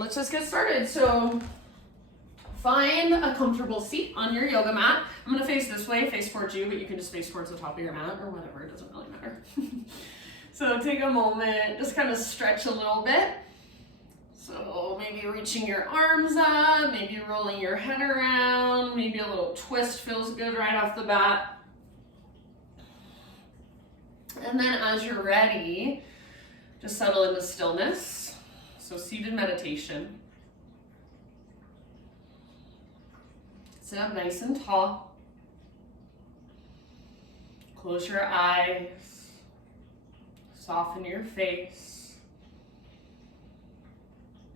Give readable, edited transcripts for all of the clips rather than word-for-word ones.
let's just get started. So find a comfortable seat on your yoga mat. I'm gonna face this way, face towards you, but you can just face towards the top of your mat or whatever, it doesn't really matter. So take a moment, just kind of stretch a little bit. So maybe reaching your arms up, maybe rolling your head around, maybe a little twist feels good right off the bat. And then as you're ready, just settle into stillness. So seated meditation. Sit up nice and tall. Close your eyes. Soften your face.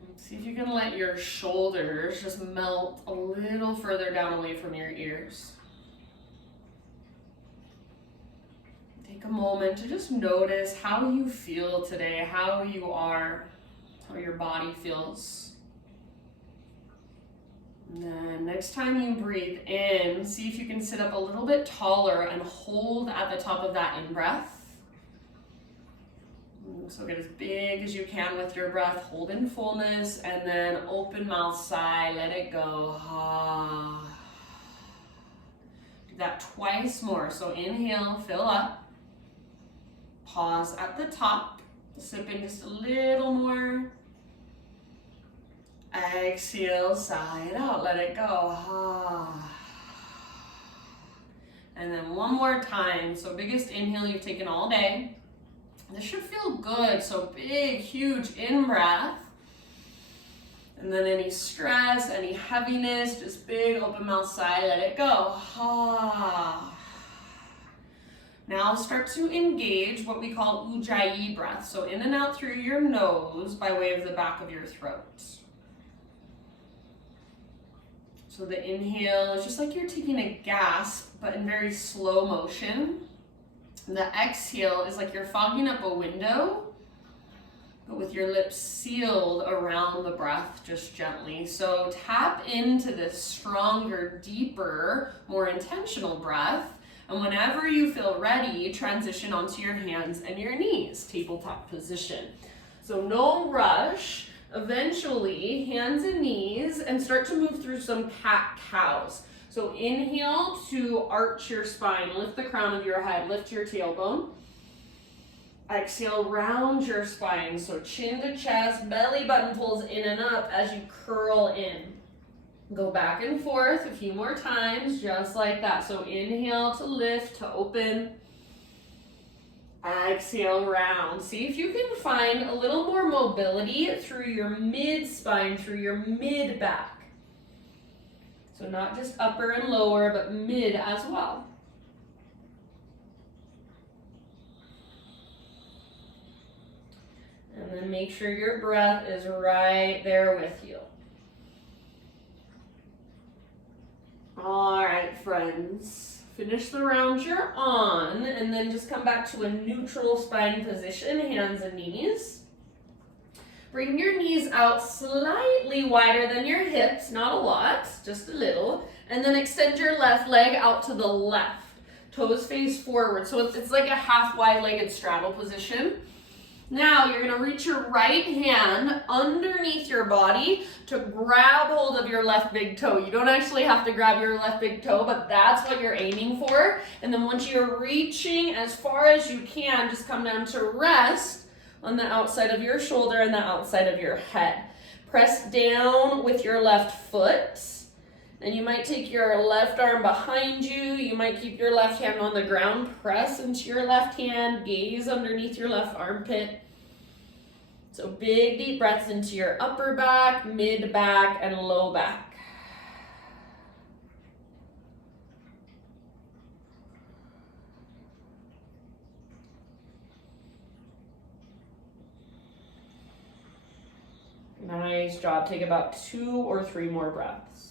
And see if you can let your shoulders just melt a little further down away from your ears. Take a moment to just notice how you feel today, how you are, how your body feels. And then next time you breathe in, see if you can sit up a little bit taller and hold at the top of that in-breath. So get as big as you can with your breath, hold in fullness, and then open mouth sigh, let it go. Do that twice more. So inhale, fill up. Pause at the top, sip in just a little more. Exhale, sigh it out, let it go. And then one more time. So biggest inhale you've taken all day. This should feel good. So big, huge in-breath. And then any stress, any heaviness, just big open mouth sigh, let it go. Now start to engage what we call Ujjayi Breath. So in and out through your nose by way of the back of your throat. So the inhale is just like you're taking a gasp, but in very slow motion. And the exhale is like you're fogging up a window, but with your lips sealed around the breath just gently. So tap into this stronger, deeper, more intentional breath. And whenever you feel ready, transition onto your hands and your knees, tabletop position. So no rush. Eventually, hands and knees, and start to move through some cat-cows. So inhale to arch your spine, lift the crown of your head, lift your tailbone. Exhale, round your spine, so chin to chest, belly button pulls in and up as you curl in. Go back and forth a few more times, just like that. So inhale to lift, to open. Exhale, round. See if you can find a little more mobility through your mid-spine, through your mid-back. So not just upper and lower, but mid as well. And then make sure your breath is right there with you. All right, friends. Finish the round you're on, and then just come back to a neutral spine position, hands and knees. Bring your knees out slightly wider than your hips, not a lot, just a little. And then extend your left leg out to the left. Toes face forward, so it's like a half wide-legged straddle position. Now you're gonna reach your right hand underneath your body to grab hold of your left big toe. You don't actually have to grab your left big toe, but that's what you're aiming for. And then once you're reaching as far as you can, just come down to rest on the outside of your shoulder and the outside of your head. Press down with your left foot. And you might take your left arm behind you. You might keep your left hand on the ground. Press into your left hand. Gaze underneath your left armpit. So big deep breaths into your upper back, mid back, and low back. Nice job. Take about 2 or 3 more breaths.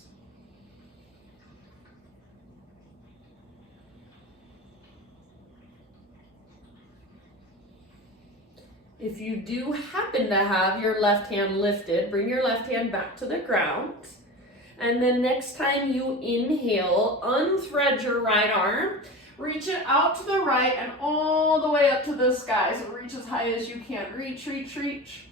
If you do happen to have your left hand lifted, bring your left hand back to the ground. And then next time you inhale, unthread your right arm, reach it out to the right and all the way up to the sky. So reach as high as you can. Reach, reach, reach.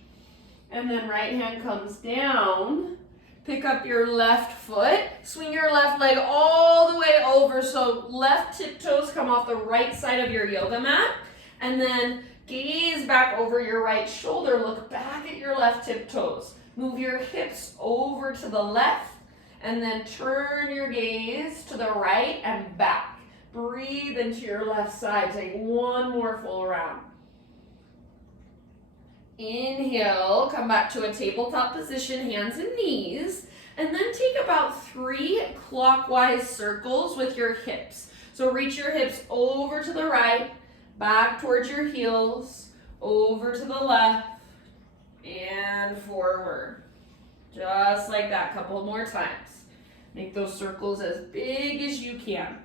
And then right hand comes down. Pick up your left foot. Swing your left leg all the way over so left tiptoes come off the right side of your yoga mat. And then gaze back over your right shoulder. Look back at your left tiptoes. Move your hips over to the left. And then turn your gaze to the right and back. Breathe into your left side. Take one more full round. Inhale, come back to a tabletop position, hands and knees, and then take about 3 clockwise circles with your hips. So reach your hips over to the right, back towards your heels, over to the left, and forward. Just like that, couple more times. Make those circles as big as you can.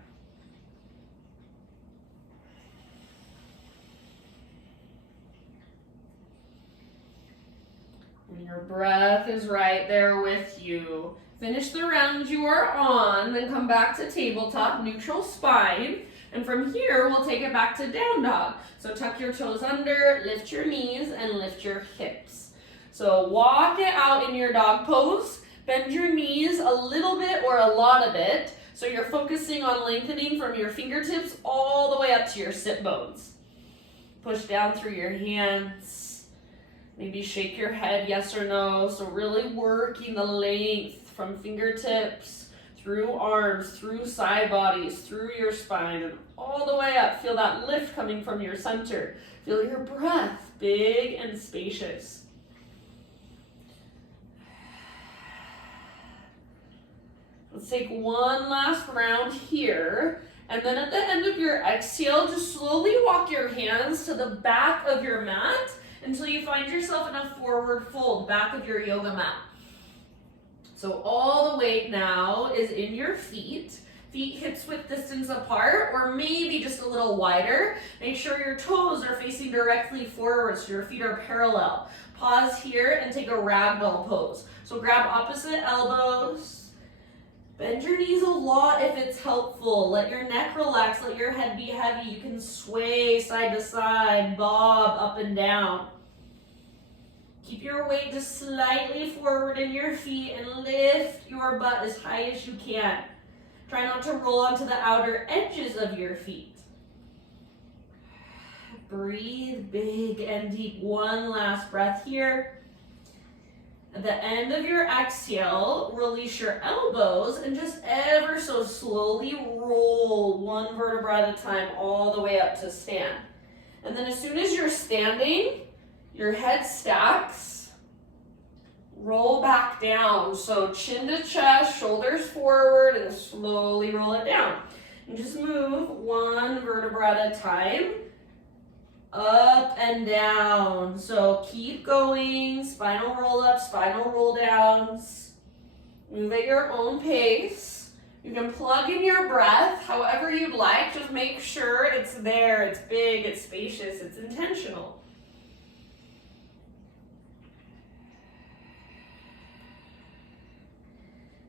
Your breath is right there with you. Finish the round you are on, then come back to tabletop, neutral spine. And from here, we'll take it back to down dog. So tuck your toes under, lift your knees, and lift your hips. So walk it out in your dog pose. Bend your knees a little bit or a lot of it. So you're focusing on lengthening from your fingertips all the way up to your sit bones. Push down through your hands. Maybe shake your head, yes or no. So really working the length from fingertips, through arms, through side bodies, through your spine, and all the way up. Feel that lift coming from your center. Feel your breath, big and spacious. Let's take one last round here. And then at the end of your exhale, just slowly walk your hands to the back of your mat until you find yourself in a forward fold, back of your yoga mat. So all the weight now is in your feet. Feet hips width distance apart, or maybe just a little wider. Make sure your toes are facing directly forward so your feet are parallel. Pause here and take a ragdoll pose. So grab opposite elbows. Bend your knees a lot if it's helpful. Let your neck relax, let your head be heavy. You can sway side to side, bob up and down. Keep your weight just slightly forward in your feet and lift your butt as high as you can. Try not to roll onto the outer edges of your feet. Breathe big and deep. One last breath here. At the end of your exhale, release your elbows and just ever so slowly roll one vertebra at a time all the way up to stand. And then as soon as you're standing, your head stacks, roll back down. So chin to chest, shoulders forward, and slowly roll it down. And just move one vertebra at a time, up and down. So keep going, spinal roll-ups, spinal roll-downs. Move at your own pace. You can plug in your breath however you'd like. Just make sure it's there, it's big, it's spacious, it's intentional.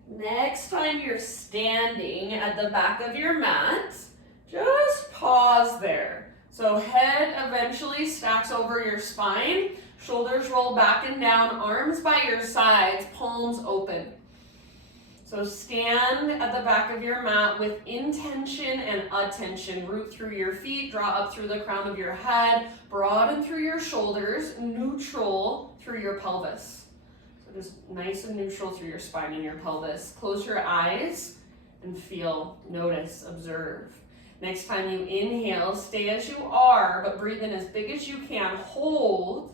Next time you're standing at the back of your mat, just pause there. So head eventually stacks over your spine, shoulders roll back and down, arms by your sides, palms open. So stand at the back of your mat with intention and attention. Root through your feet, draw up through the crown of your head, broaden through your shoulders, neutral through your pelvis. So just nice and neutral through your spine and your pelvis. Close your eyes and feel, notice, observe. Next time you inhale, stay as you are, but breathe in as big as you can. Hold.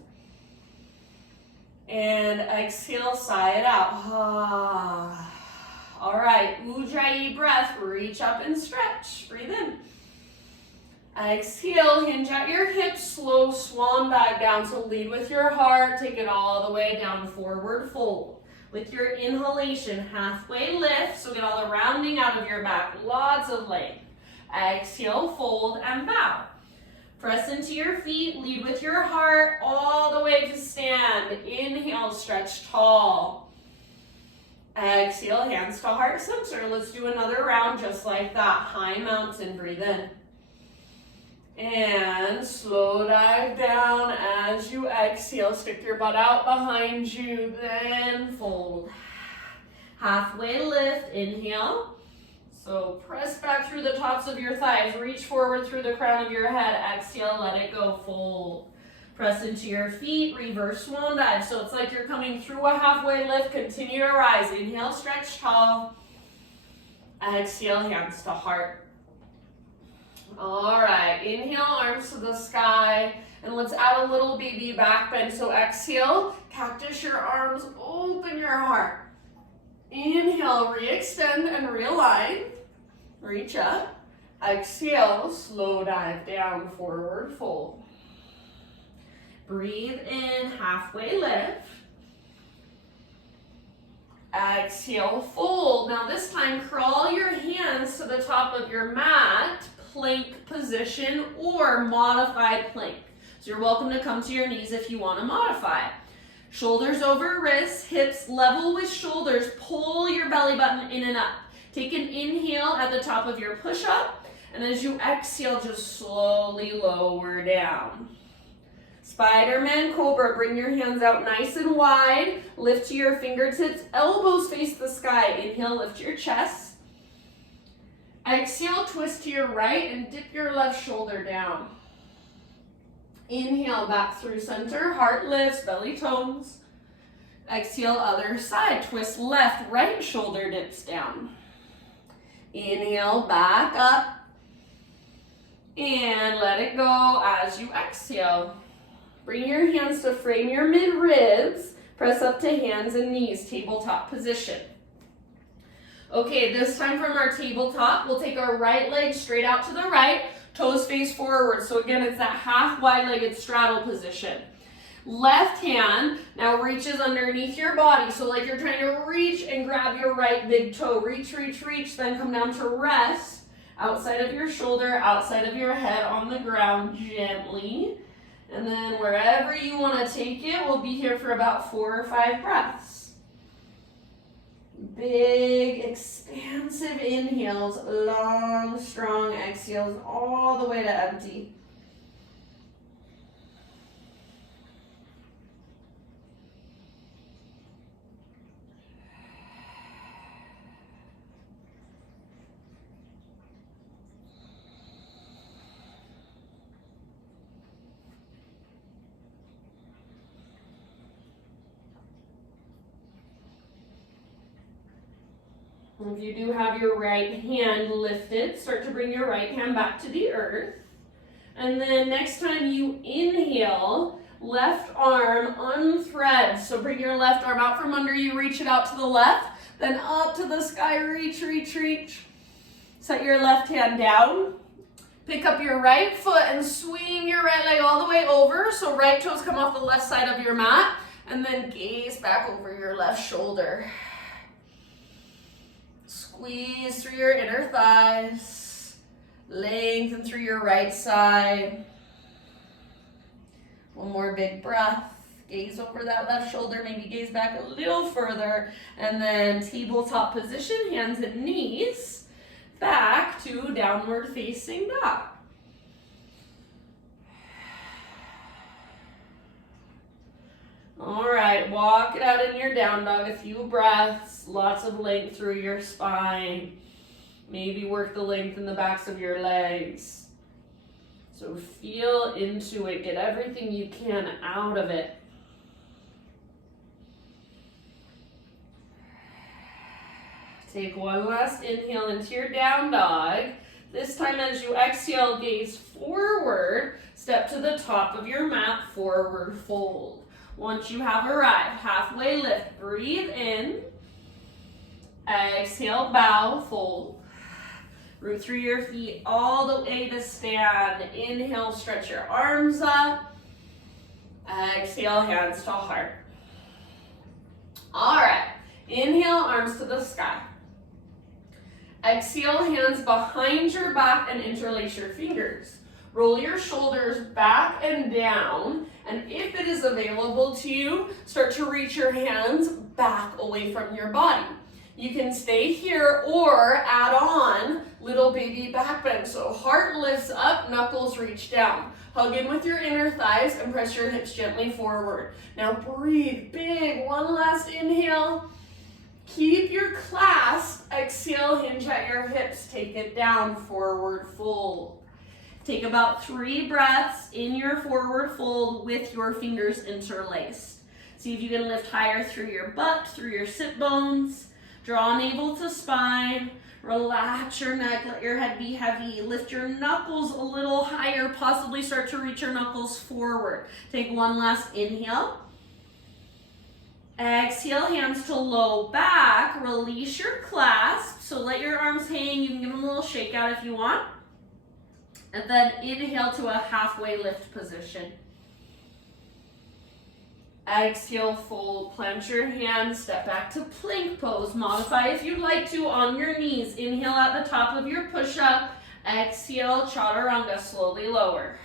And exhale, sigh it out. Ah. All right, Ujjayi Breath, reach up and stretch. Breathe in. Exhale, hinge at your hips, slow swan dive down. So lead with your heart, take it all the way down, forward fold. With your inhalation, halfway lift, so get all the rounding out of your back, lots of length. Exhale, fold and bow. Press into your feet, lead with your heart, all the way to stand. Inhale, stretch tall. Exhale, hands to heart center. Let's do another round just like that. High mountain, breathe in. And slow dive down as you exhale. Stick your butt out behind you, then fold. Halfway lift, inhale. So press back through the tops of your thighs. Reach forward through the crown of your head. Exhale, let it go, fold. Press into your feet, reverse swan dive. So it's like you're coming through a halfway lift. Continue to rise. Inhale, stretch tall. Exhale, hands to heart. All right, inhale, arms to the sky, and let's add a little baby back bend. So exhale, cactus your arms, open your heart. Inhale, re-extend and realign. Reach up. Exhale, slow dive down, forward fold. Breathe in, halfway lift. Exhale, fold. Now this time, crawl your hands to the top of your mat, plank position or modified plank. So you're welcome to come to your knees if you want to modify. Shoulders over wrists, hips level with shoulders. Pull your belly button in and up. Take an inhale at the top of your push-up, and as you exhale, just slowly lower down. Spiderman Cobra, bring your hands out nice and wide. Lift to your fingertips, elbows face the sky. Inhale, lift your chest. Exhale, twist to your right and dip your left shoulder down. Inhale, back through center, heart lifts, belly tones. Exhale, other side, twist left, right shoulder dips down. Inhale, back up. And let it go as you exhale. Bring your hands to frame your mid-ribs. Press up to hands and knees, tabletop position. Okay, this time from our tabletop, we'll take our right leg straight out to the right, toes face forward. So again, it's that half wide-legged straddle position. Left hand now reaches underneath your body. So like you're trying to reach and grab your right big toe. Reach, reach, reach, then come down to rest. Outside of your shoulder, outside of your head on the ground gently. And then wherever you want to take it, we'll be here for about 4 or 5 breaths. Big, expansive inhales, long, strong exhales, all the way to empty. If you do have your right hand lifted, start to bring your right hand back to the earth. And then next time you inhale, left arm unthread. So bring your left arm out from under you, reach it out to the left, then up to the sky, reach, reach, reach. Set your left hand down. Pick up your right foot and swing your right leg all the way over. So right toes come off the left side of your mat, and then gaze back over your left shoulder. Squeeze through your inner thighs. Lengthen through your right side. One more big breath. Gaze over that left shoulder, maybe gaze back a little further. And then tabletop position, hands and knees. Back to downward facing dog. All right, walk it out in your down dog, a few breaths, lots of length through your spine. Maybe work the length in the backs of your legs. So feel into it, get everything you can out of it. Take one last inhale into your down dog. This time as you exhale, gaze forward, step to the top of your mat, forward fold. Once you have arrived, halfway lift, breathe in. Exhale, bow, fold. Root through your feet all the way to stand. Inhale, stretch your arms up. Exhale, hands to heart. All right, inhale, arms to the sky. Exhale, hands behind your back and interlace your fingers. Roll your shoulders back and down, and if it is available to you, start to reach your hands back away from your body. You can stay here or add on little baby back bend. So heart lifts up, knuckles reach down. Hug in with your inner thighs and press your hips gently forward. Now breathe big. One last inhale. Keep your clasp. Exhale, hinge at your hips. Take it down, forward fold. Take about 3 breaths in your forward fold with your fingers interlaced. See if you can lift higher through your butt, through your sit bones. Draw navel to spine. Relax your neck, let your head be heavy. Lift your knuckles a little higher, possibly start to reach your knuckles forward. Take one last inhale. Exhale, hands to low back. Release your clasp. So let your arms hang. You can give them a little shake out if you want. And then inhale to a halfway lift position. Exhale, fold, plant your hands, step back to plank pose. Modify if you'd like to on your knees. Inhale at the top of your push-up. Exhale, chaturanga, slowly lower.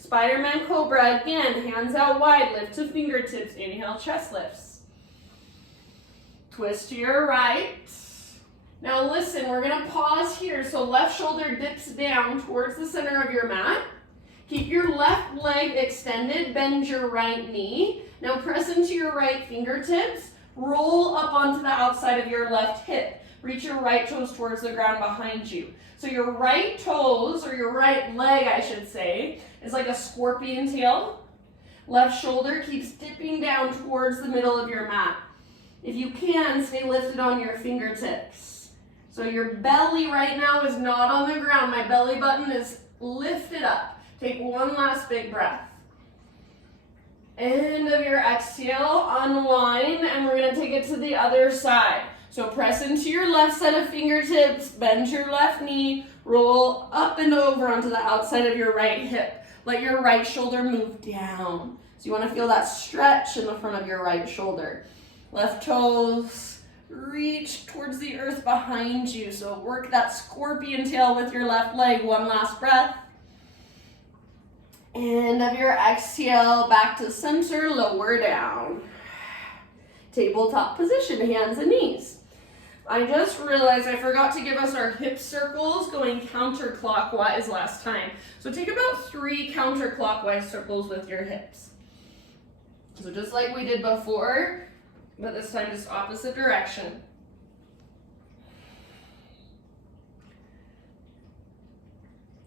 Spiderman Cobra, again, hands out wide, lift to fingertips. Inhale, chest lifts. Twist to your right. Now listen, we're gonna pause here. So left shoulder dips down towards the center of your mat. Keep your left leg extended, bend your right knee. Now press into your right fingertips. Roll up onto the outside of your left hip. Reach your right toes towards the ground behind you. So your right toes, or your right leg, I should say, is like a scorpion tail. Left shoulder keeps dipping down towards the middle of your mat. If you can, stay lifted on your fingertips. So your belly right now is not on the ground. My belly button is lifted up. Take one last big breath. End of your exhale, unwind, and we're gonna take it to the other side. So press into your left set of fingertips, bend your left knee, roll up and over onto the outside of your right hip. Let your right shoulder move down. So you wanna feel that stretch in the front of your right shoulder. Left toes reach towards the earth behind you. So work that scorpion tail with your left leg. One last breath. End of your exhale, back to center, lower down. Tabletop position, hands and knees. I just realized I forgot to give us our hip circles going counterclockwise last time. So take about 3 counterclockwise circles with your hips. So just like we did before, but this time just opposite direction.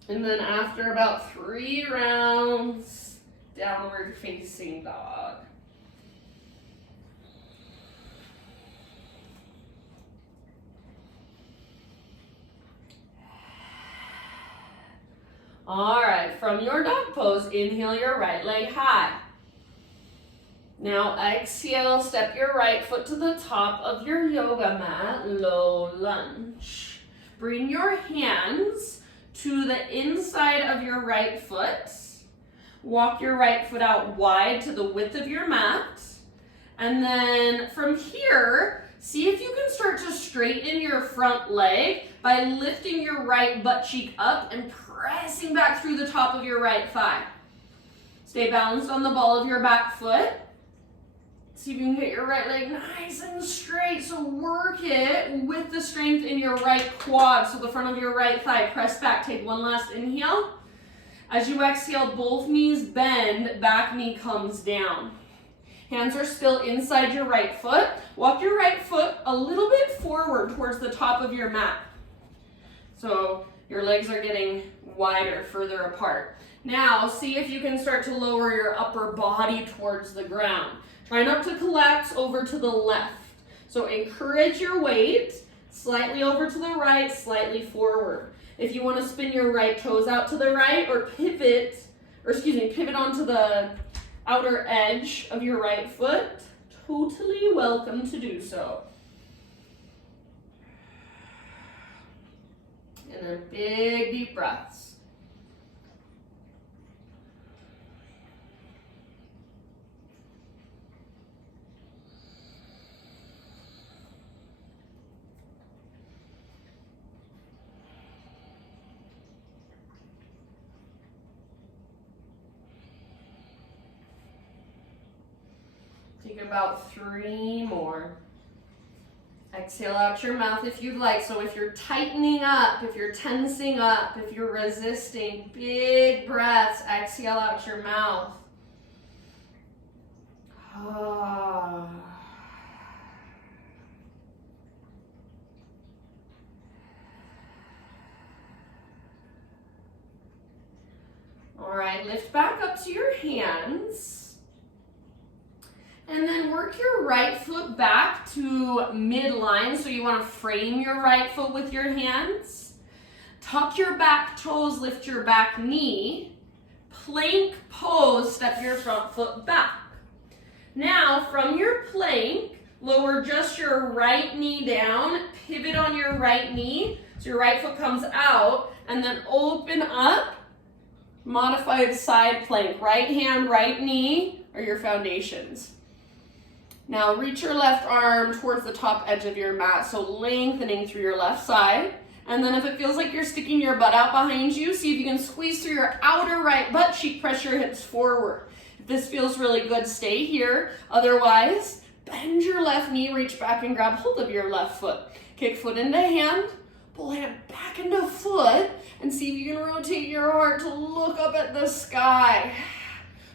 And then after about 3 rounds, downward facing dog. All right, from your dog pose, inhale your right leg high. Now exhale, step your right foot to the top of your yoga mat, low lunge. Bring your hands to the inside of your right foot. Walk your right foot out wide to the width of your mat. And then from here, see if you can start to straighten your front leg by lifting your right butt cheek up and pressing back through the top of your right thigh. Stay balanced on the ball of your back foot. See if you can get your right leg nice and straight. So work it with the strength in your right quad. So the front of your right thigh, press back. Take one last inhale. As you exhale, both knees bend, back knee comes down. Hands are still inside your right foot. Walk your right foot a little bit forward towards the top of your mat. So your legs are getting wider, further apart. Now, see if you can start to lower your upper body towards the ground. Try not to collapse over to the left. So encourage your weight, slightly over to the right, slightly forward. If you want to spin your right toes out to the right or pivot onto the outer edge of your right foot, totally welcome to do so. And then big deep breaths. Take about 3 more. Exhale out your mouth if you'd like. So if you're tightening up, if you're tensing up, if you're resisting, big breaths, exhale out your mouth. All right, lift back up to your hands. And then work your right foot back to midline. So you want to frame your right foot with your hands. Tuck your back toes, lift your back knee. Plank pose, step your front foot back. Now from your plank, lower just your right knee down, pivot on your right knee. So your right foot comes out and then open up. Modified side plank. Right hand, right knee are your foundations. Now reach your left arm towards the top edge of your mat, so lengthening through your left side. And then if it feels like you're sticking your butt out behind you, see if you can squeeze through your outer right butt cheek, press your hips forward. If this feels really good, stay here. Otherwise, bend your left knee, reach back and grab hold of your left foot. Kick foot into hand, pull hand back into foot, and see if you can rotate your heart to look up at the sky.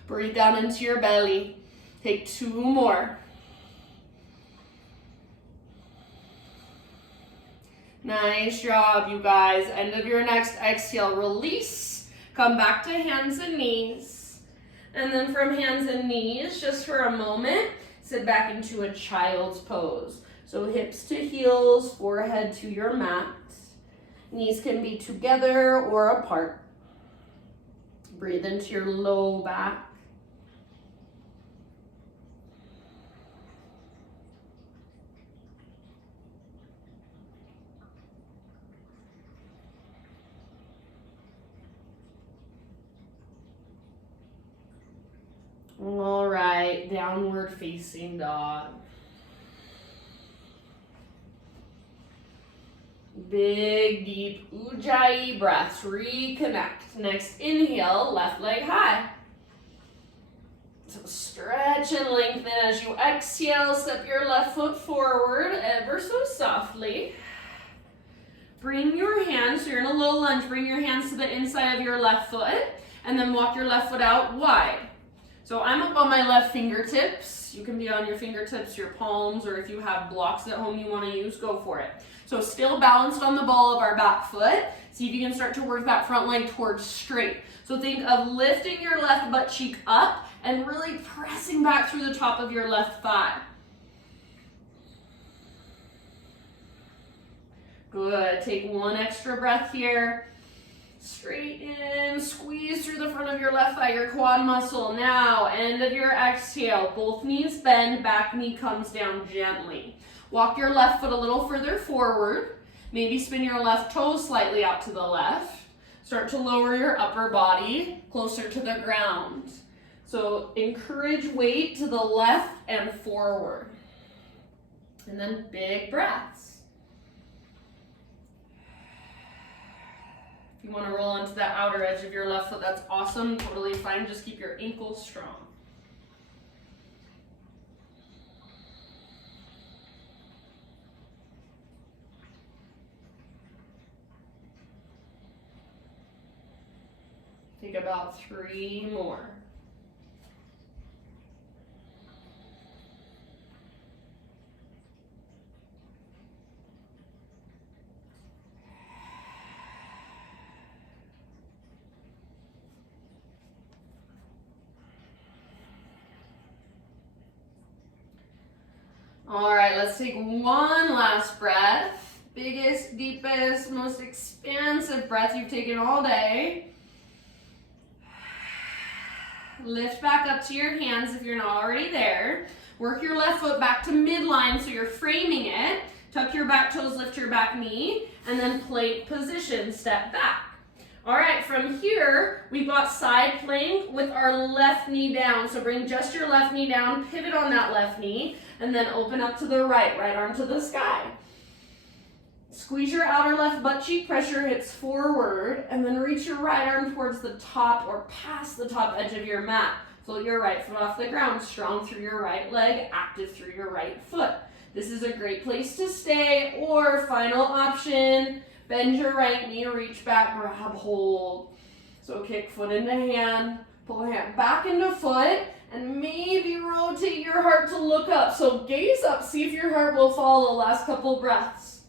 Breathe down into your belly. Take 2 more. Nice job, you guys. End of your next exhale, release. Come back to hands and knees. And then from hands and knees, just for a moment, sit back into a child's pose. So hips to heels, forehead to your mat. Knees can be together or apart. Breathe into your low back. All right, downward facing dog. Big, deep Ujjayi breaths. Reconnect. Next inhale, left leg high. So stretch and lengthen as you exhale. Step your left foot forward ever so softly. Bring your hands, so you're in a low lunge, bring your hands to the inside of your left foot and then walk your left foot out wide. So I'm up on my left fingertips. You can be on your fingertips, your palms, or if you have blocks at home you want to use, go for it. So still balanced on the ball of our back foot. See if you can start to work that front leg towards straight. So think of lifting your left butt cheek up and really pressing back through the top of your left thigh. Good. Take 1 extra breath here. Straighten, squeeze through the front of your left thigh, your quad muscle. Now, end of your exhale. Both knees bend, back knee comes down gently. Walk your left foot a little further forward. Maybe spin your left toe slightly out to the left. Start to lower your upper body closer to the ground. So encourage weight to the left and forward. And then big breaths. If you want to roll onto the outer edge of your left foot, that's awesome, totally fine. Just keep your ankles strong. Take about 3 more. All right, let's take 1 last breath. Biggest, deepest, most expansive breath you've taken all day. Lift back up to your hands if you're not already there. Work your left foot back to midline so you're framing it. Tuck your back toes, lift your back knee, and then plank position, step back. All right, from here, we've got side plank with our left knee down. So bring just your left knee down, pivot on that left knee, and then open up to the right arm to the sky. Squeeze your outer left butt cheek, press your hips forward, and then reach your right arm towards the top or past the top edge of your mat. Float your right foot off the ground, strong through your right leg, active through your right foot. This is a great place to stay, or final option, bend your right knee, reach back, grab hold. So kick foot into hand, pull hand back into foot, and maybe rotate your heart to look up. So gaze up, see if your heart will follow. Last couple breaths.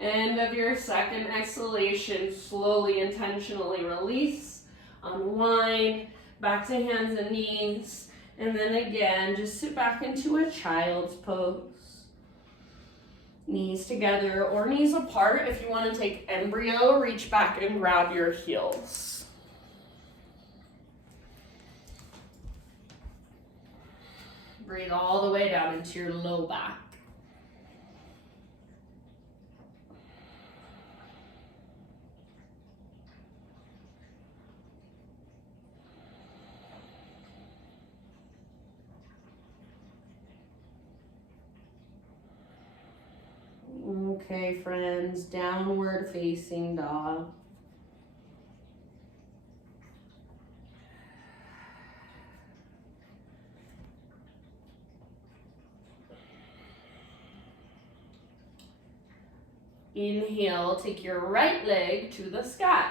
End of your second exhalation, slowly, intentionally release, unwind, back to hands and knees, and then again, just sit back into a child's pose. Knees together or knees apart. If you want to take embryo, reach back and grab your heels. Breathe all the way down into your low back. Okay, friends, downward facing dog. Inhale, take your right leg to the sky.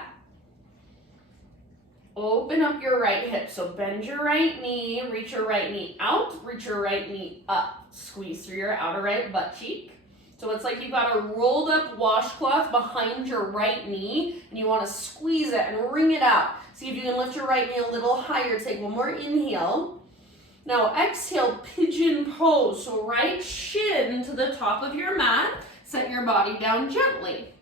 Open up your right hip, so bend your right knee, reach your right knee out, reach your right knee up. Squeeze through your outer right butt cheek. So it's like you've got a rolled up washcloth behind your right knee and you want to squeeze it and wring it out. See if you can lift your right knee a little higher. Take one more inhale. Now exhale, pigeon pose. So right shin to the top of your mat. Set your body down gently.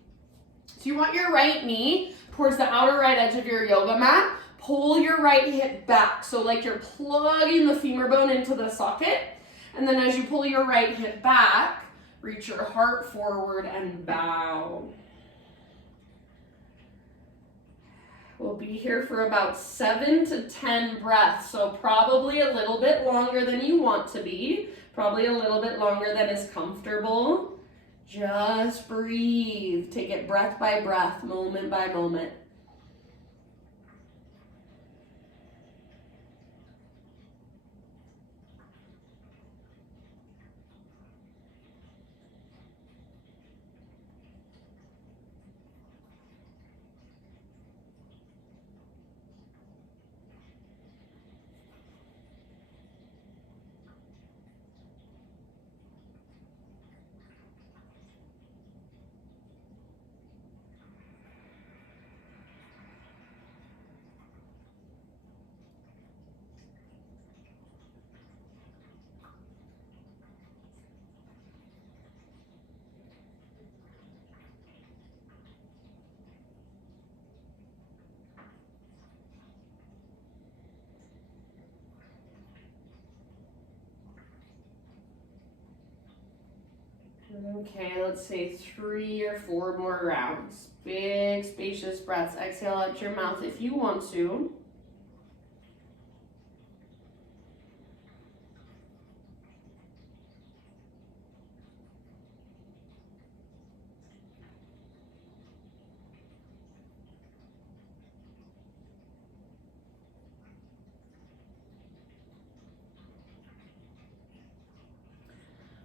So you want your right knee towards the outer right edge of your yoga mat. Pull your right hip back. So like you're plugging the femur bone into the socket. And then as you pull your right hip back, reach your heart forward and bow. We'll be here for about 7 to 10 breaths, so probably a little bit longer than you want to be, probably a little bit longer than is comfortable. Just breathe. Take it breath by breath, moment by moment. Okay, let's say 3 or 4 more rounds. Big, spacious breaths. Exhale out your mouth if you want to.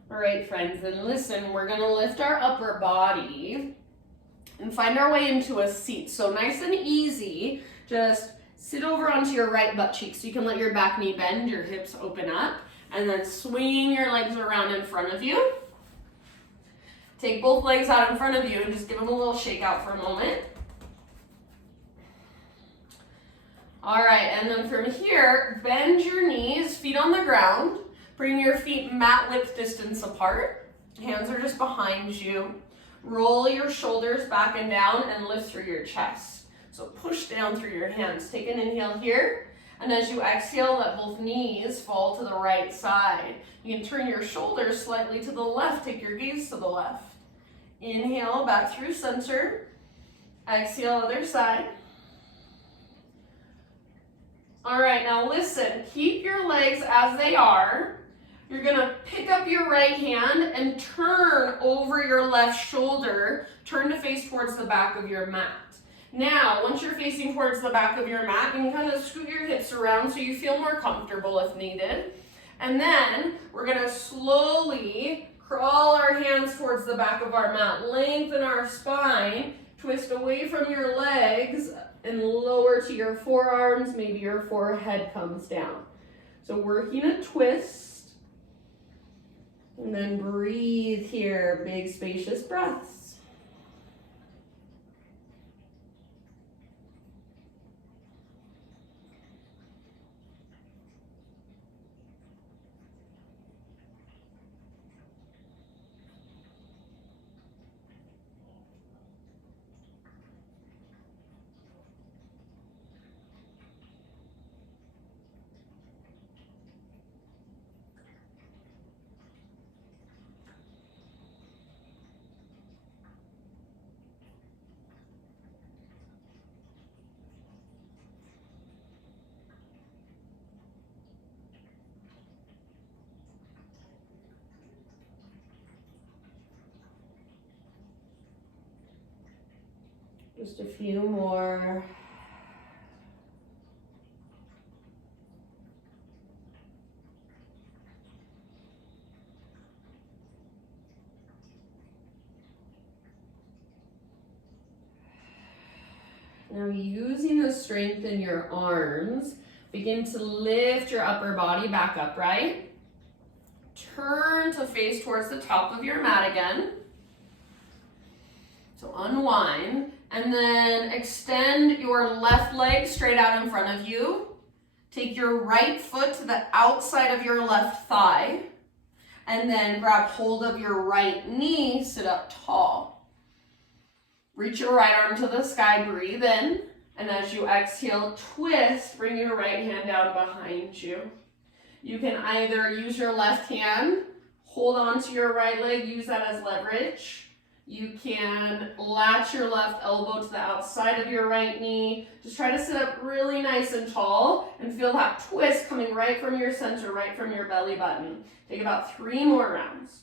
All right, friends, and listen, we're gonna lift our upper body and find our way into a seat. So nice and easy, just sit over onto your right butt cheek so you can let your back knee bend, your hips open up, and then swing your legs around in front of you. Take both legs out in front of you and just give them a little shake out for a moment. All right, and then from here, bend your knees, feet on the ground. Bring your feet mat width distance apart. Hands are just behind you. Roll your shoulders back and down and lift through your chest. So push down through your hands. Take an inhale here. And as you exhale, let both knees fall to the right side. You can turn your shoulders slightly to the left. Take your gaze to the left. Inhale, back through center. Exhale, other side. All right, now listen. Keep your legs as they are. You're gonna pick up your right hand and turn over your left shoulder. Turn to face towards the back of your mat. Now, once you're facing towards the back of your mat, you can kind of scoot your hips around so you feel more comfortable if needed. And then we're gonna slowly crawl our hands towards the back of our mat, lengthen our spine, twist away from your legs and lower to your forearms, maybe your forehead comes down. So working a twist, and then breathe here, big spacious breaths. Just a few more. Now, using the strength in your arms, begin to lift your upper body back upright. Turn to face towards the top of your mat again. So unwind, and then extend your left leg straight out in front of you. Take your right foot to the outside of your left thigh, and then grab hold of your right knee, sit up tall. Reach your right arm to the sky, breathe in, and as you exhale, twist, bring your right hand down behind you. You can either use your left hand, hold on to your right leg, use that as leverage. You can latch your left elbow to the outside of your right knee. Just try to sit up really nice and tall and feel that twist coming right from your center, right from your belly button. Take about 3 more rounds.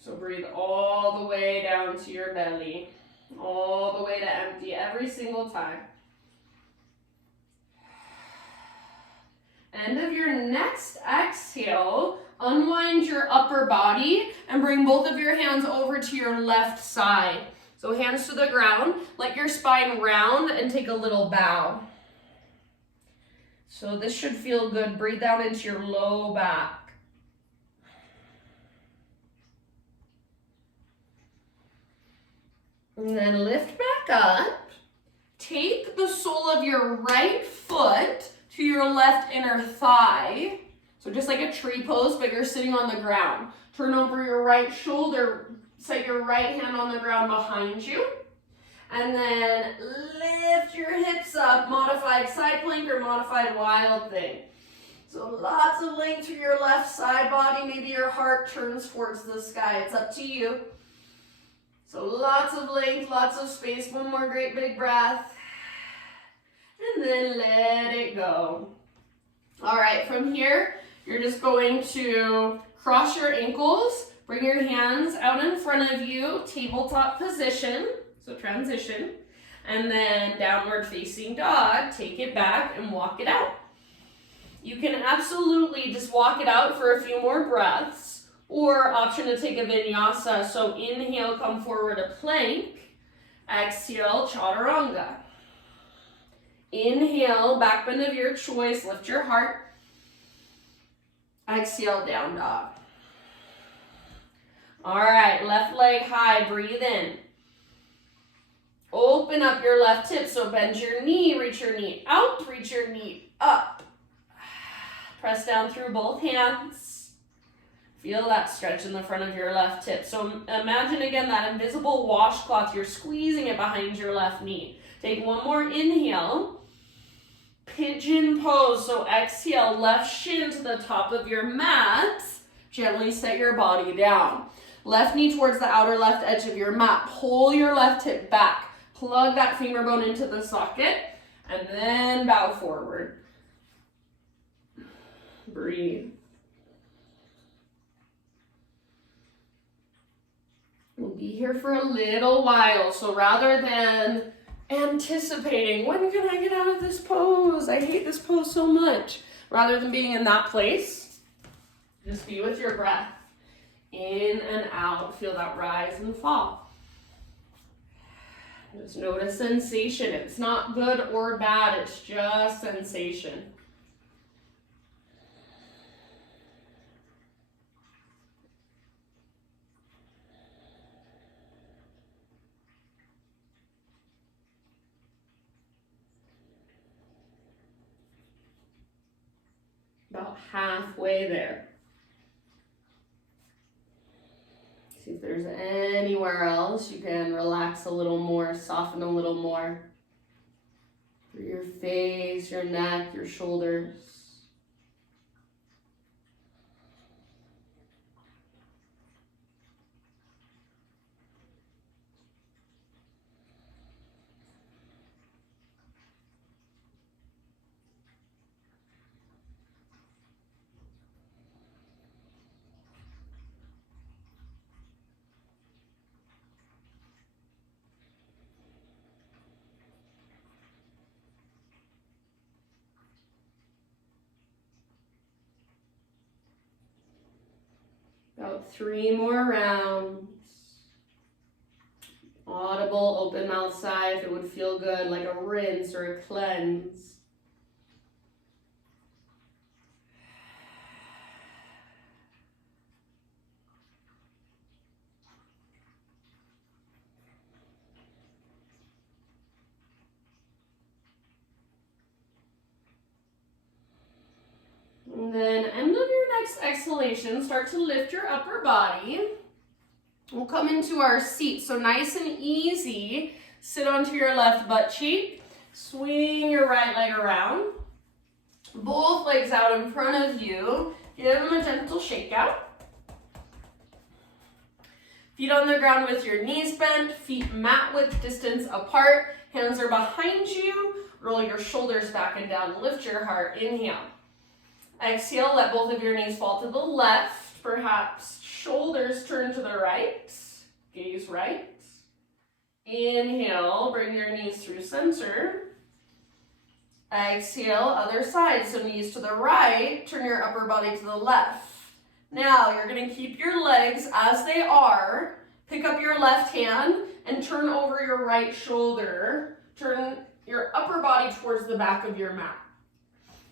So breathe all the way down to your belly, all the way to empty every single time. End of your next exhale, unwind your upper body and bring both of your hands over to your left side. So hands to the ground, let your spine round and take a little bow. So this should feel good. Breathe down into your low back. And then lift back up. Take the sole of your right foot to your left inner thigh. So just like a tree pose, but you're sitting on the ground. Turn over your right shoulder, set your right hand on the ground behind you. And then lift your hips up, modified side plank or modified wild thing. So lots of length through your left side body. Maybe your heart turns towards the sky. It's up to you. So lots of length, lots of space. One more great big breath. And then let it go. All right, from here, you're just going to cross your ankles, bring your hands out in front of you, tabletop position, so transition, and then downward facing dog, take it back and walk it out. You can absolutely just walk it out for a few more breaths, or option to take a vinyasa. So inhale, come forward to plank. Exhale, chaturanga. Inhale, back bend of your choice, lift your heart. Exhale, down dog. All right, left leg high, breathe in. Open up your left hip, so bend your knee, reach your knee out, reach your knee up. Press down through both hands. Feel that stretch in the front of your left hip. So imagine again that invisible washcloth, you're squeezing it behind your left knee. Take one more inhale. Pigeon pose, so exhale, left shin to the top of your mat. Gently set your body down. Left knee towards the outer left edge of your mat. Pull your left hip back. Plug that femur bone into the socket, and then bow forward. Breathe. be here for a little while. So rather than anticipating, when can I get out of this pose? I hate this pose so much. Rather than being in that place, just be with your breath. In and out, feel that rise and fall. Just notice sensation. It's not good or bad, it's just sensation. About halfway there. See if there's anywhere else you can relax a little more, soften a little more. Through your face, your neck, your shoulders. About 3 more rounds. Audible, open mouth sigh if it would feel good, like a rinse or a cleanse. And then end of your next exhalation, start to lift your upper body. We'll come into our seat, so nice and easy. Sit onto your left butt cheek, swing your right leg around. Both legs out in front of you. Give them a gentle shake out. Feet on the ground with your knees bent, feet mat width distance apart. Hands are behind you. Roll your shoulders back and down. Lift your heart. Inhale. Exhale, let both of your knees fall to the left. Perhaps shoulders turn to the right. Gaze right. Inhale, bring your knees through center. Exhale, other side. So knees to the right, turn your upper body to the left. Now you're going to keep your legs as they are. Pick up your left hand and turn over your right shoulder. Turn your upper body towards the back of your mat.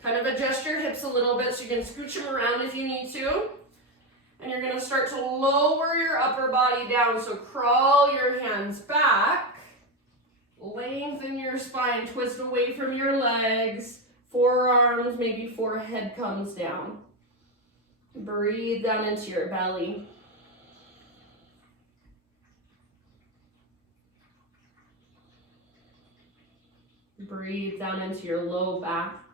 Kind of adjust your hips a little bit so you can scooch them around if you need to. And you're going to start to lower your upper body down. So crawl your hands back. Lengthen your spine. Twist away from your legs. Forearms, maybe forehead comes down. Breathe down into your belly. Breathe down into your low back.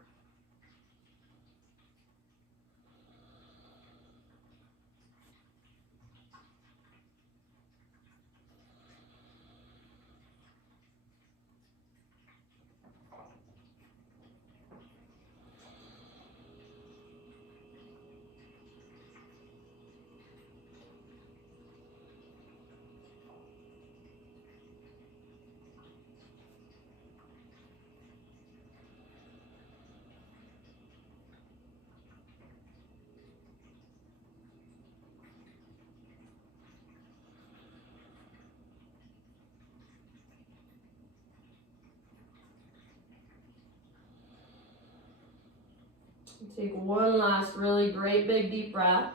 Take one last really great big deep breath.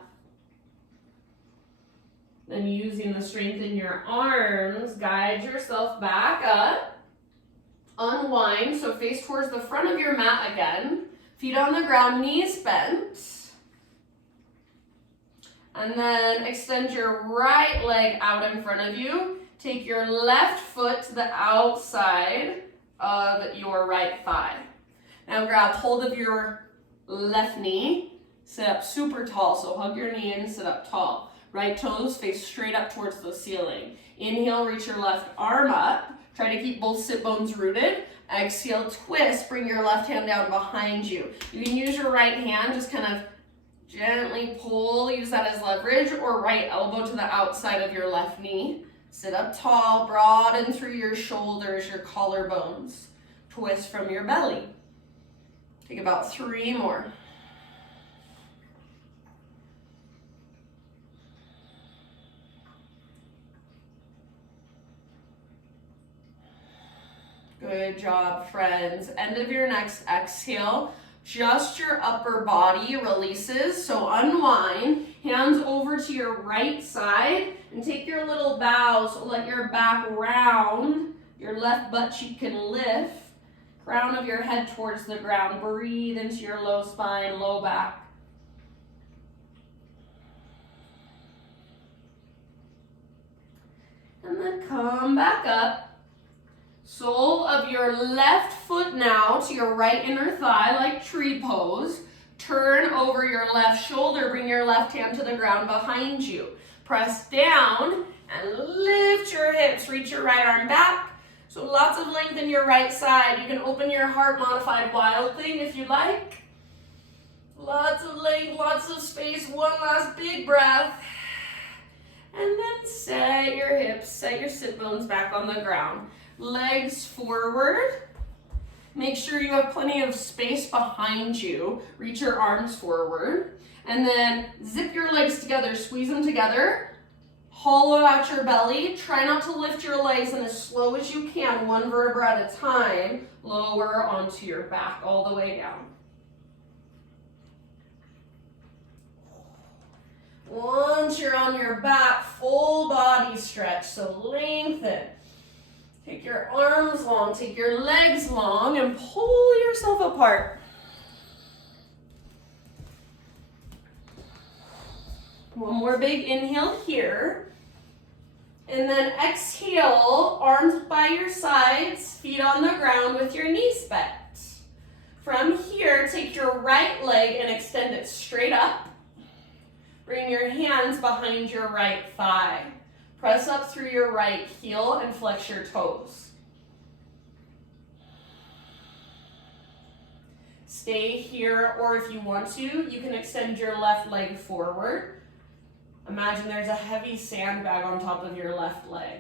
Then using the strength in your arms, guide yourself back up. Unwind, so face towards the front of your mat again. Feet on the ground, knees bent. And then extend your right leg out in front of you. Take your left foot to the outside of your right thigh. Now grab hold of your left knee, sit up super tall, so hug your knee in, sit up tall. Right toes face straight up towards the ceiling. Inhale, reach your left arm up. Try to keep both sit bones rooted. Exhale, twist, bring your left hand down behind you. You can use your right hand, just kind of gently pull, use that as leverage, or right elbow to the outside of your left knee. Sit up tall, broaden through your shoulders, your collarbones. Twist from your belly. Take about 3 more. Good job, friends. End of your next exhale. Just your upper body releases, so unwind. Hands over to your right side and take your little bow, so let your back round. Your left butt cheek can lift. Crown of your head towards the ground. Breathe into your low spine, low back. And then come back up. Sole of your left foot now to your right inner thigh, like tree pose. Turn over your left shoulder, bring your left hand to the ground behind you. Press down and lift your hips, reach your right arm back. So lots of length in your right side. You can open your heart, modified wild thing if you like. Lots of length, lots of space. One last big breath. And then set your hips, set your sit bones back on the ground. Legs forward. Make sure you have plenty of space behind you. Reach your arms forward. And then zip your legs together, squeeze them together. Hollow out your belly. Try not to lift your legs, and as slow as you can, 1 vertebra at a time, lower onto your back all the way down. Once you're on your back, full body stretch, so lengthen. Take your arms long, take your legs long, and pull yourself apart. One more big inhale here. And then exhale, arms by your sides, feet on the ground with your knees bent. From here, take your right leg and extend it straight up. Bring your hands behind your right thigh. Press up through your right heel and flex your toes. Stay here, or if you want to, you can extend your left leg forward. Imagine there's a heavy sandbag on top of your left leg.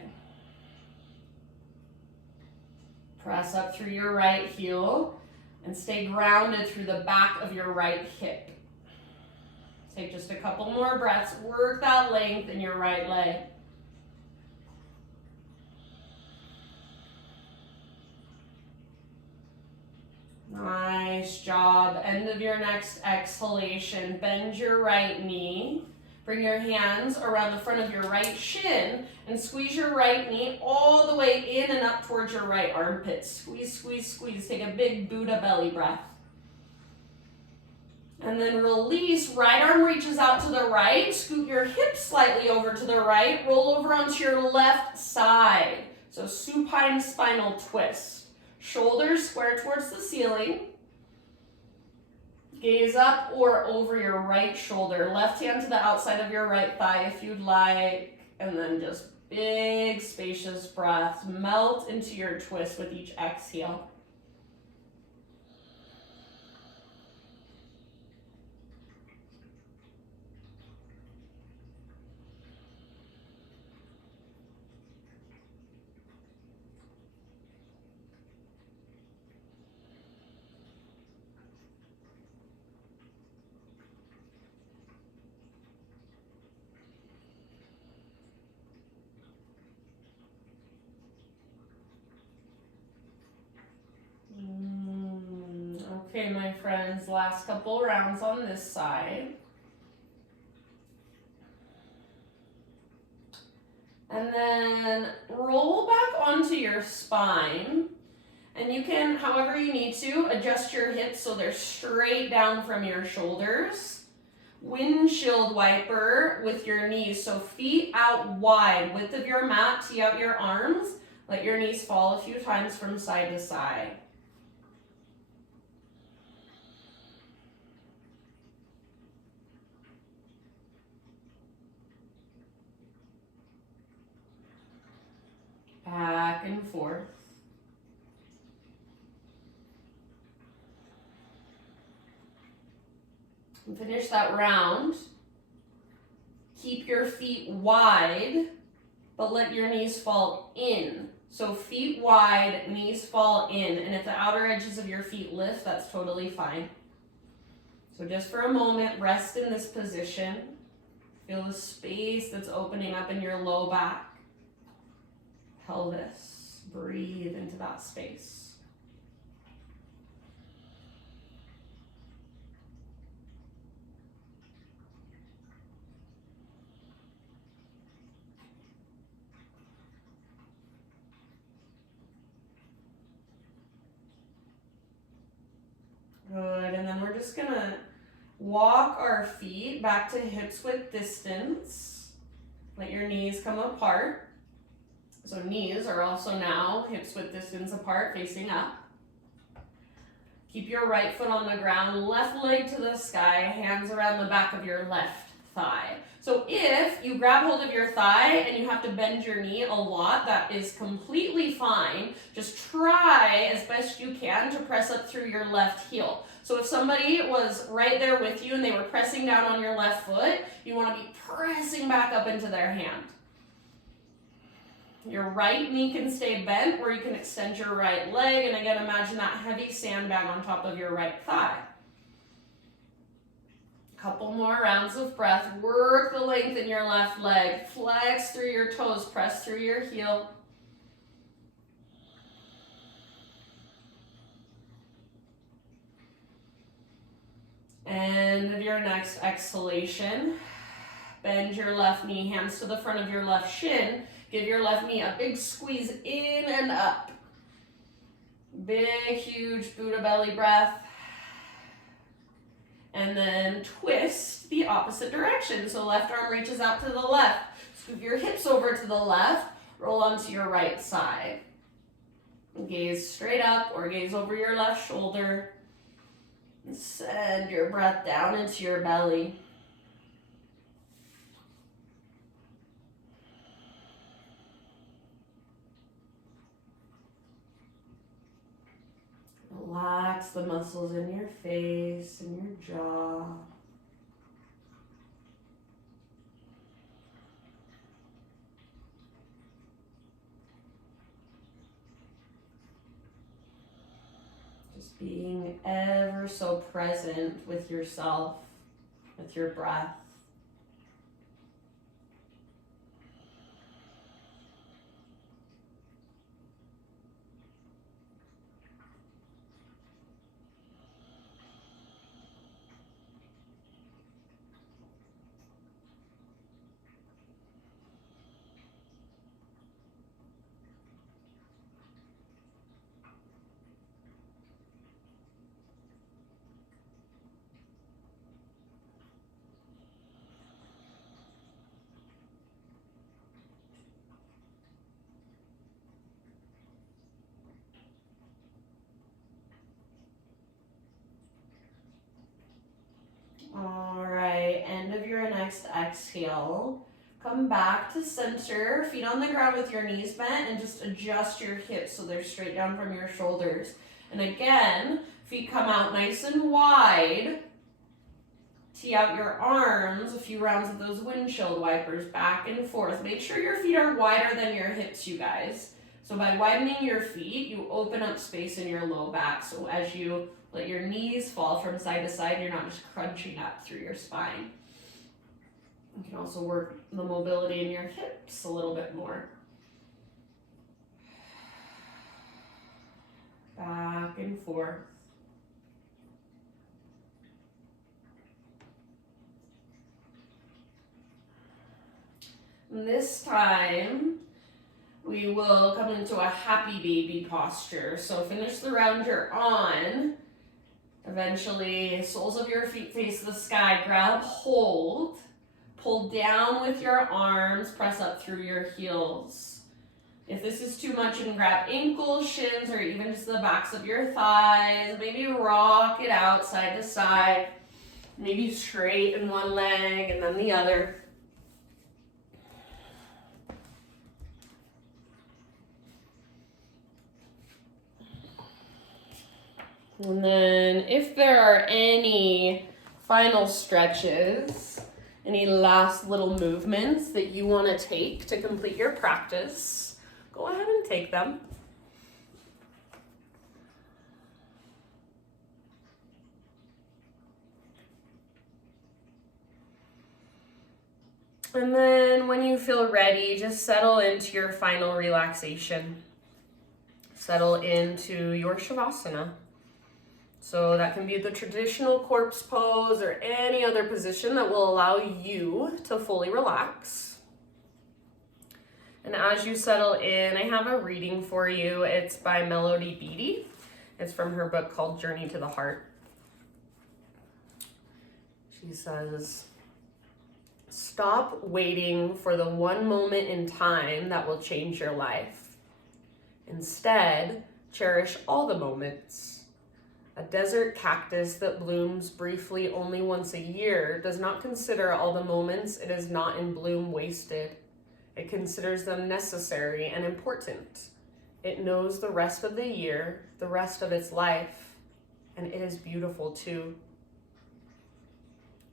Press up through your right heel and stay grounded through the back of your right hip. Take just a couple more breaths. Work that length in your right leg. Nice job. End of your next exhalation. Bend your right knee. Bring your hands around the front of your right shin and squeeze your right knee all the way in and up towards your right armpit. Squeeze, squeeze, squeeze. Take a big Buddha belly breath. And then release. Right arm reaches out to the right. Scoot your hips slightly over to the right. Roll over onto your left side. So supine spinal twist. Shoulders square towards the ceiling. Gaze up or over your right shoulder. Left hand to the outside of your right thigh if you'd like. And then just big, spacious breaths. Melt into your twist with each exhale. Okay, my friends, last couple rounds on this side. And then roll back onto your spine. And you can, however you need to, adjust your hips so they're straight down from your shoulders. Windshield wiper with your knees. So feet out wide, width of your mat, tee out your arms. Let your knees fall a few times from side to side. Back and forth. And finish that round. Keep your feet wide, but let your knees fall in. So feet wide, knees fall in. And if the outer edges of your feet lift, that's totally fine. So just for a moment, rest in this position. Feel the space that's opening up in your low back, pelvis. Breathe into that space. Good, and then we're just gonna walk our feet back to hips width distance. Let your knees come apart. So knees are also now hips width distance apart, facing up. Keep your right foot on the ground, left leg to the sky, hands around the back of your left thigh. So if you grab hold of your thigh and you have to bend your knee a lot, that is completely fine. Just try as best you can to press up through your left heel. So if somebody was right there with you and they were pressing down on your left foot, you want to be pressing back up into their hand. Your right knee can stay bent, or you can extend your right leg, and again, imagine that heavy sandbag on top of your right thigh. Couple more rounds of breath. Work the length in your left leg. Flex through your toes. Press through your heel. And of your next exhalation, bend your left knee, hands to the front of your left shin. Give your left knee a big squeeze in and up. Big, huge Buddha belly breath. And then twist the opposite direction. So left arm reaches out to the left. Scoop your hips over to the left. Roll onto your right side. Gaze straight up or gaze over your left shoulder. And send your breath down into your belly. Relax the muscles in your face and your jaw. Just being ever so present with yourself, with your breath. All right, end of your next exhale. Come back to center, feet on the ground with your knees bent, and just adjust your hips so they're straight down from your shoulders. And again, feet come out nice and wide. Tee out your arms, a few rounds of those windshield wipers, back and forth. Make sure your feet are wider than your hips, you guys. So by widening your feet, you open up space in your low back. So as you let your knees fall from side to side, you're not just crunching up through your spine. You can also work the mobility in your hips a little bit more. Back and forth. And this time, we will come into a happy baby posture. So finish the round you're on. Eventually, soles of your feet face the sky. Grab hold. Pull down with your arms. Press up through your heels. If this is too much, you can grab ankles, shins, or even just the backs of your thighs. Maybe rock it out side to side. Maybe straighten one leg and then the other. And then if there are any final stretches Any last little movements that you want to take to complete your practice, go ahead and take them. And then when you feel ready, just settle into your final relaxation. Settle into your Shavasana. So that can be the traditional corpse pose or any other position that will allow you to fully relax. And as you settle in, I have a reading for you. It's by Melody Beattie. It's from her book called Journey to the Heart. She says, "Stop waiting for the one moment in time that will change your life. Instead, cherish all the moments. A desert cactus that blooms briefly only once a year does not consider all the moments it is not in bloom wasted. It considers them necessary and important. It knows the rest of the year, the rest of its life, and it is beautiful too.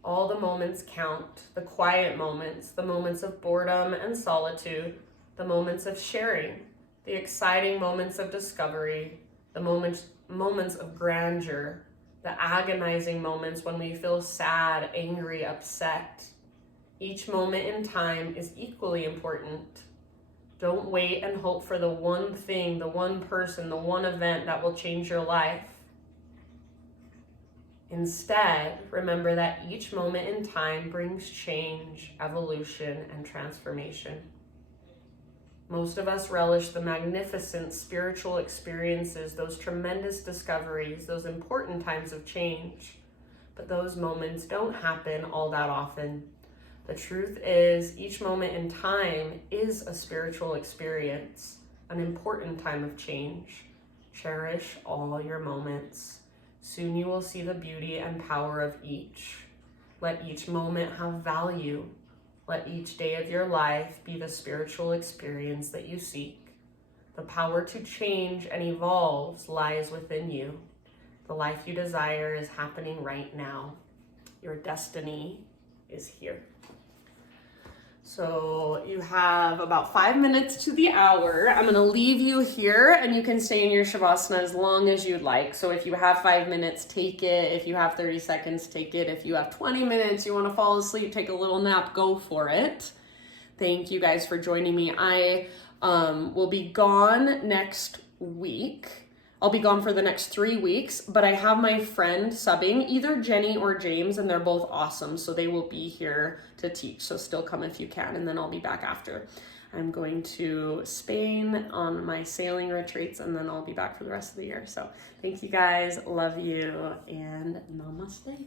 All the moments count, the quiet moments, the moments of boredom and solitude, the moments of sharing, the exciting moments of discovery, the moments of grandeur, the agonizing moments when we feel sad, angry, upset. Each moment in time is equally important. Don't wait and hope for the one thing, the one person, the one event that will change your life. Instead, remember that each moment in time brings change, evolution, and transformation. Most of us relish the magnificent spiritual experiences, those tremendous discoveries, those important times of change. But those moments don't happen all that often. The truth is, each moment in time is a spiritual experience, an important time of change. Cherish all your moments. Soon you will see the beauty and power of each. Let each moment have value. Let each day of your life be the spiritual experience that you seek. The power to change and evolve lies within you. The life you desire is happening right now. Your destiny is here." So you have about 5 minutes to the hour. I'm gonna leave you here and you can stay in your Shavasana as long as you'd like. So if you have 5 minutes, take it. If you have 30 seconds, take it. If you have 20 minutes, you wanna fall asleep, take a little nap, go for it. Thank you guys for joining me. I will be gone next week. I'll be gone for the next 3 weeks, but I have my friend subbing, either Jenny or James, and they're both awesome, so they will be here to teach, so still come if you can, and then I'll be back after. I'm going to Spain on my sailing retreats, and then I'll be back for the rest of the year. So thank you guys, love you, and namaste.